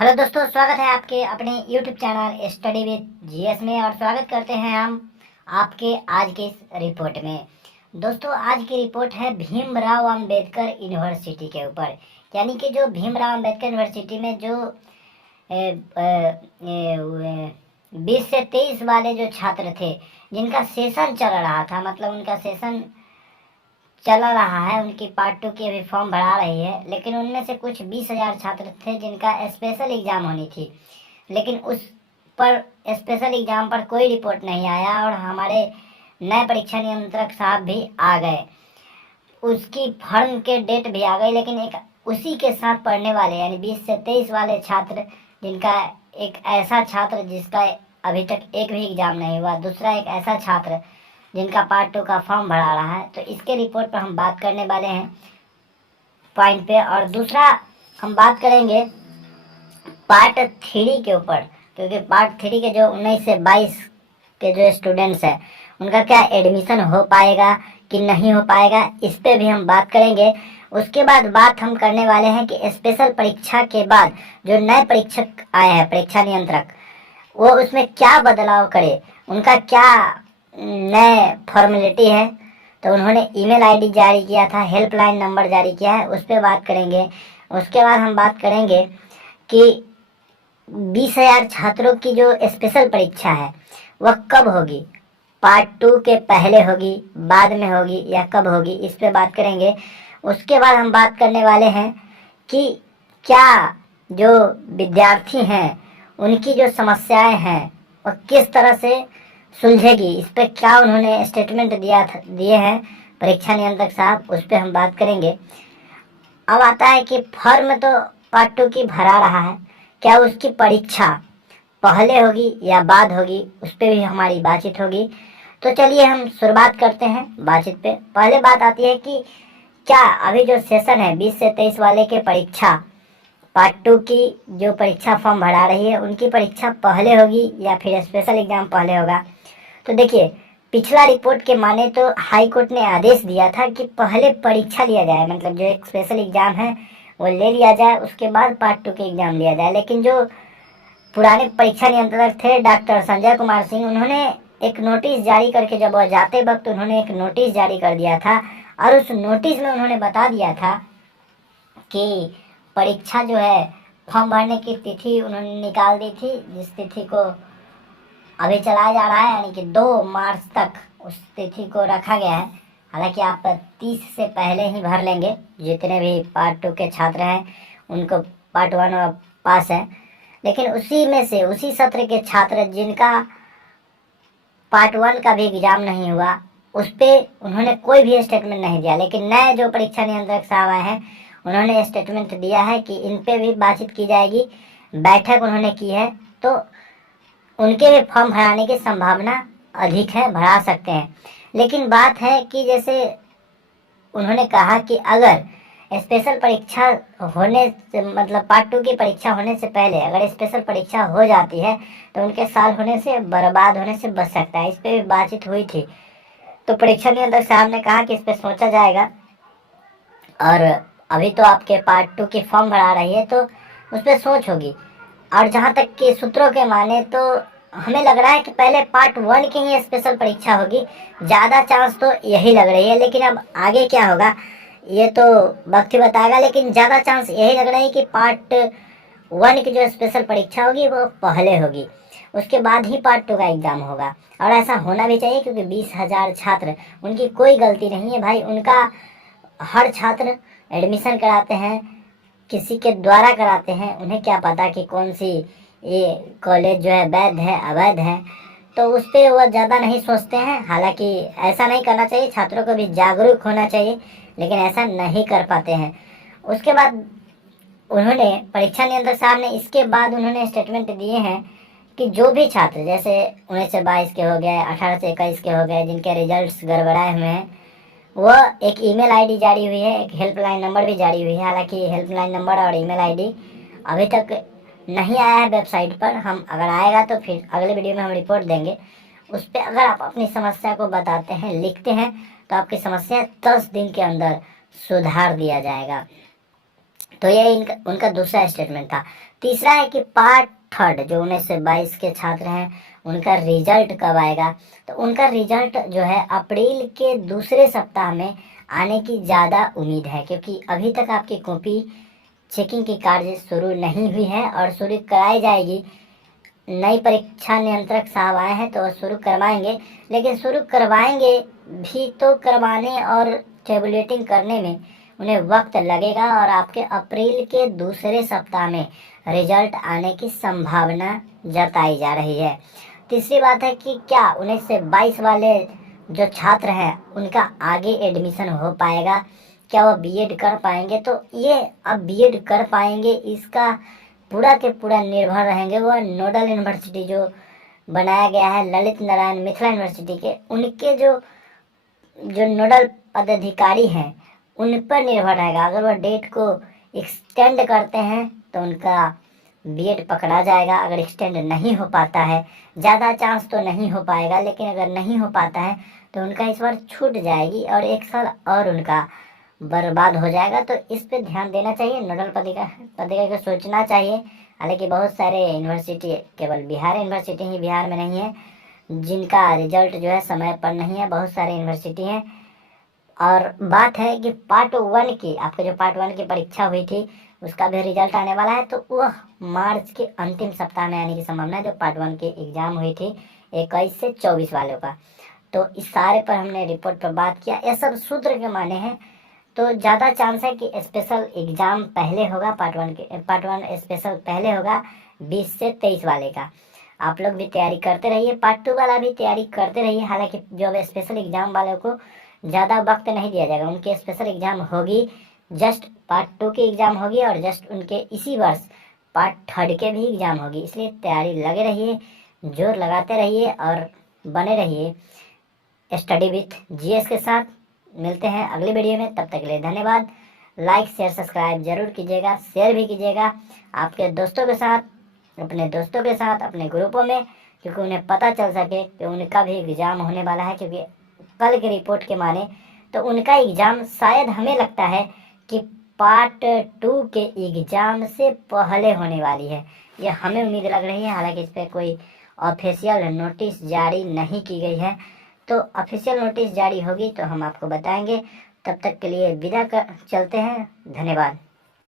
Hello दोस्तों, स्वागत है आपके अपने YouTube channel study with GS में। और स्वागत करते हैं हम आपके आज के इस रिपोर्ट में। दोस्तों, आज की रिपोर्ट है भीमराव अंबेडकर यूनिवर्सिटी के ऊपर। यानी कि जो भीमराव अंबेडकर यूनिवर्सिटी में जो 20 से 23 वाले जो छात्र थे जिनका सेशन चल रहा था, मतलब उनका सेशन चल रहा है, उनकी पार्ट 2 की अभी फॉर्म भरा रही है। लेकिन उनमें से कुछ 20,000 छात्र थे जिनका स्पेशल एग्ज़ाम होनी थी, लेकिन उस पर स्पेशल एग्ज़ाम पर कोई रिपोर्ट नहीं आया और हमारे नए परीक्षा नियंत्रक साहब भी आ गए, उसकी फॉर्म के डेट भी आ गई। लेकिन एक उसी के साथ पढ़ने वाले यानी 20 से 23 वाले छात्र, जिनका एक ऐसा छात्र जिसका अभी तक एक भी एग्ज़ाम नहीं हुआ, दूसरा एक ऐसा छात्र जिनका पार्ट 2 का फॉर्म भरा रहा है। तो इसके रिपोर्ट पर हम बात करने वाले हैं पॉइंट पे। और दूसरा हम बात करेंगे पार्ट 3 के ऊपर, क्योंकि पार्ट 3 के जो 19 से 22 के जो स्टूडेंट्स हैं उनका क्या एडमिशन हो पाएगा कि नहीं हो पाएगा, इस पे भी हम बात करेंगे। उसके बाद बात हम करने वाले हैं कि स्पेशल परीक्षा के बाद जो नए परीक्षक आए हैं, परीक्षा नियंत्रक, वो उसमें क्या बदलाव करे, उनका क्या नए फॉर्मेलिटी है। तो उन्होंने ईमेल आईडी जारी किया था, हेल्पलाइन नंबर जारी किया है, उस पर बात करेंगे। उसके बाद हम बात करेंगे कि 20,000 छात्रों की जो स्पेशल परीक्षा है वह कब होगी, पार्ट 2 के पहले होगी, बाद में होगी या कब होगी, इस पे बात करेंगे। उसके बाद हम बात करने वाले हैं कि क्या जो विद्यार्थी हैं उनकी जो समस्याएं हैं वह किस तरह से सुलझेगी, इस पर क्या उन्होंने स्टेटमेंट दिए हैं परीक्षा नियंत्रक साहब, उस पर हम बात करेंगे। अब आता है कि फॉर्म तो पार्ट 2 की भरा रहा है, क्या उसकी परीक्षा पहले होगी या बाद होगी, उस पर भी हमारी बातचीत होगी। तो चलिए हम शुरुआत करते हैं बातचीत पे। पहले बात आती है कि क्या अभी जो सेशन है 20 से 23 वाले के परीक्षा पार्ट 2 की जो परीक्षा फॉर्म भरा रही है उनकी परीक्षा पहले होगी या फिर स्पेशल एग्जाम पहले होगा। तो देखिए, पिछला रिपोर्ट के माने तो हाई कोर्ट ने आदेश दिया था कि पहले परीक्षा लिया जाए, मतलब जो एक स्पेशल एग्जाम है वो ले लिया जाए, उसके बाद पार्ट 2 के एग्जाम लिया जाए। लेकिन जो पुराने परीक्षा नियंत्रक थे डॉक्टर संजय कुमार सिंह, उन्होंने एक नोटिस जारी करके, जब वह जाते वक्त उन्होंने एक नोटिस जारी कर दिया था और उस नोटिस में उन्होंने बता दिया था कि परीक्षा जो है फॉर्म भरने की तिथि उन्होंने निकाल दी थी, जिस तिथि को अभी चलाया जा रहा है, यानी कि 2 मार्च तक उस तिथि को रखा गया है। हालांकि आप 30 से पहले ही भर लेंगे, जितने भी पार्ट 2 के छात्र हैं उनको पार्ट 1 पास है। लेकिन उसी में से उसी सत्र के छात्र जिनका पार्ट 1 का भी एग्जाम नहीं हुआ, उस पर उन्होंने कोई भी स्टेटमेंट नहीं दिया। लेकिन नए जो परीक्षा नियंत्रक साहब आए हैं उन्होंने स्टेटमेंट दिया है कि इन पे भी बातचीत की जाएगी, बैठक उन्होंने की है, तो उनके भी फॉर्म भराने की संभावना अधिक है, भरा सकते हैं। लेकिन बात है कि जैसे उन्होंने कहा कि अगर स्पेशल परीक्षा होने से, मतलब पार्ट 2 की परीक्षा होने से पहले अगर स्पेशल परीक्षा हो जाती है तो उनके साल होने से, बर्बाद होने से बच सकता है। इस पर भी बातचीत हुई थी। तो परीक्षा नियंत्रक साहब ने कहा कि इस पर सोचा जाएगा। और अभी तो आपके पार्ट 2 की फॉर्म भरा रही है तो उस पर सोच होगी। और जहाँ तक कि सूत्रों के माने तो हमें लग रहा है कि पहले पार्ट 1 की ही स्पेशल परीक्षा होगी, ज़्यादा चांस तो यही लग रही है। लेकिन अब आगे क्या होगा ये तो वक्त ही बताएगा, लेकिन ज़्यादा चांस यही लग रहा है कि पार्ट 1 की जो स्पेशल परीक्षा होगी वो पहले होगी, उसके बाद ही पार्ट 2 का एग्ज़ाम होगा। और ऐसा होना भी चाहिए, क्योंकि 20,000 छात्र, उनकी कोई गलती नहीं है भाई। उनका हर छात्र एडमिशन कराते हैं, किसी के द्वारा कराते हैं, उन्हें क्या पता कि कौन सी ये कॉलेज जो है वैध है अवैध है, तो उस पर वह ज़्यादा नहीं सोचते हैं। हालांकि ऐसा नहीं करना चाहिए, छात्रों को भी जागरूक होना चाहिए, लेकिन ऐसा नहीं कर पाते हैं। उसके बाद उन्होंने, परीक्षा नियंत्रक साहब ने इसके बाद उन्होंने स्टेटमेंट दिए हैं कि जो भी छात्र, जैसे 19 से 22 के हो गए, 18 से 21 के हो गए, जिनके रिजल्ट्स गड़बड़ाए हुए हैं, वह एक ईमेल आईडी जारी हुई है, एक हेल्पलाइन नंबर भी जारी हुई है। हालांकि हेल्पलाइन नंबर और ईमेल आईडी अभी तक नहीं आया है वेबसाइट पर, हम अगर आएगा तो फिर अगले वीडियो में हम रिपोर्ट देंगे। उस पर अगर आप अपनी समस्या को बताते हैं, लिखते हैं, तो आपकी समस्या 10 दिन के अंदर सुधार दिया जाएगा। तो ये उनका दूसरा स्टेटमेंट था। तीसरा है कि पार्ट थर्ड जो 19 से 22 के छात्र हैं उनका रिजल्ट कब आएगा। तो उनका रिजल्ट जो है अप्रैल के दूसरे सप्ताह में आने की ज़्यादा उम्मीद है, क्योंकि अभी तक आपकी कॉपी चेकिंग की कार्य शुरू नहीं हुई है और शुरू कराई जाएगी। नई परीक्षा नियंत्रक साहब आए हैं तो शुरू करवाएंगे, लेकिन शुरू करवाएंगे भी तो करवाने और टेबुलेटिंग करने में उन्हें वक्त लगेगा और आपके अप्रैल के दूसरे सप्ताह में रिजल्ट आने की संभावना जताई जा रही है। तीसरी बात है कि क्या 19 से 22 वाले जो छात्र हैं उनका आगे एडमिशन हो पाएगा, क्या वो बीएड कर पाएंगे। तो ये अब बीएड कर पाएंगे इसका पूरा के पूरा निर्भर रहेंगे वो नोडल यूनिवर्सिटी जो बनाया गया है ललित नारायण मिथिला यूनिवर्सिटी के, उनके जो नोडल पदाधिकारी हैं उन पर निर्भर रहेगा। अगर वह डेट को एक्सटेंड करते हैं तो उनका बीएड पकड़ा जाएगा, अगर एक्सटेंड नहीं हो पाता है, ज़्यादा चांस तो नहीं हो पाएगा, लेकिन अगर नहीं हो पाता है तो उनका इस बार छूट जाएगी और 1 साल और उनका बर्बाद हो जाएगा। तो इस पे ध्यान देना चाहिए, नोडल पदाधिकारी को सोचना चाहिए। हालांकि बहुत सारे यूनिवर्सिटी, केवल बिहार यूनिवर्सिटी ही बिहार में नहीं है जिनका रिजल्ट जो है समय पर नहीं है, बहुत सारे यूनिवर्सिटी हैं। और बात है कि पार्ट 1 की, आपके जो पार्ट 1 की परीक्षा हुई थी उसका भी रिजल्ट आने वाला है, तो वह मार्च के अंतिम सप्ताह में आने की संभावना है। जो पार्ट 1 की एग्ज़ाम हुई थी 21 से 24 वालों का, तो इस सारे पर हमने रिपोर्ट पर बात किया। ये सब सूत्र के माने हैं, तो ज़्यादा चांस है कि स्पेशल एग्ज़ाम पहले होगा, पार्ट 1 स्पेशल पहले होगा 20 से 23 वाले का। आप लोग भी तैयारी करते रहिए, पार्ट 2 वाला भी तैयारी करते रहिए। हालांकि जो अब स्पेशल एग्ज़ाम वालों को ज़्यादा वक्त नहीं दिया जाएगा, उनकी स्पेशल एग्ज़ाम होगी, जस्ट पार्ट 2 की एग्ज़ाम होगी और जस्ट उनके इसी वर्ष पार्ट 3 के भी एग्ज़ाम होगी। इसलिए तैयारी लगे रहिए, जोर लगाते रहिए और बने रहिए स्टडी विथ जीएस के साथ। मिलते हैं अगली वीडियो में, तब तक के लिए धन्यवाद। लाइक शेयर सब्सक्राइब जरूर कीजिएगा, शेयर भी कीजिएगा आपके दोस्तों के साथ, अपने दोस्तों के साथ, अपने ग्रुपों में, क्योंकि उन्हें पता चल सके कि उनका भी एग्ज़ाम होने वाला है। क्योंकि कल की रिपोर्ट के माने तो उनका एग्ज़ाम शायद हमें लगता है कि पार्ट 2 के एग्ज़ाम से पहले होने वाली है, ये हमें उम्मीद लग रही है। हालांकि इस पर कोई ऑफिशियल नोटिस जारी नहीं की गई है, तो ऑफिशियल नोटिस जारी होगी तो हम आपको बताएंगे। तब तक के लिए विदा कर चलते हैं, धन्यवाद।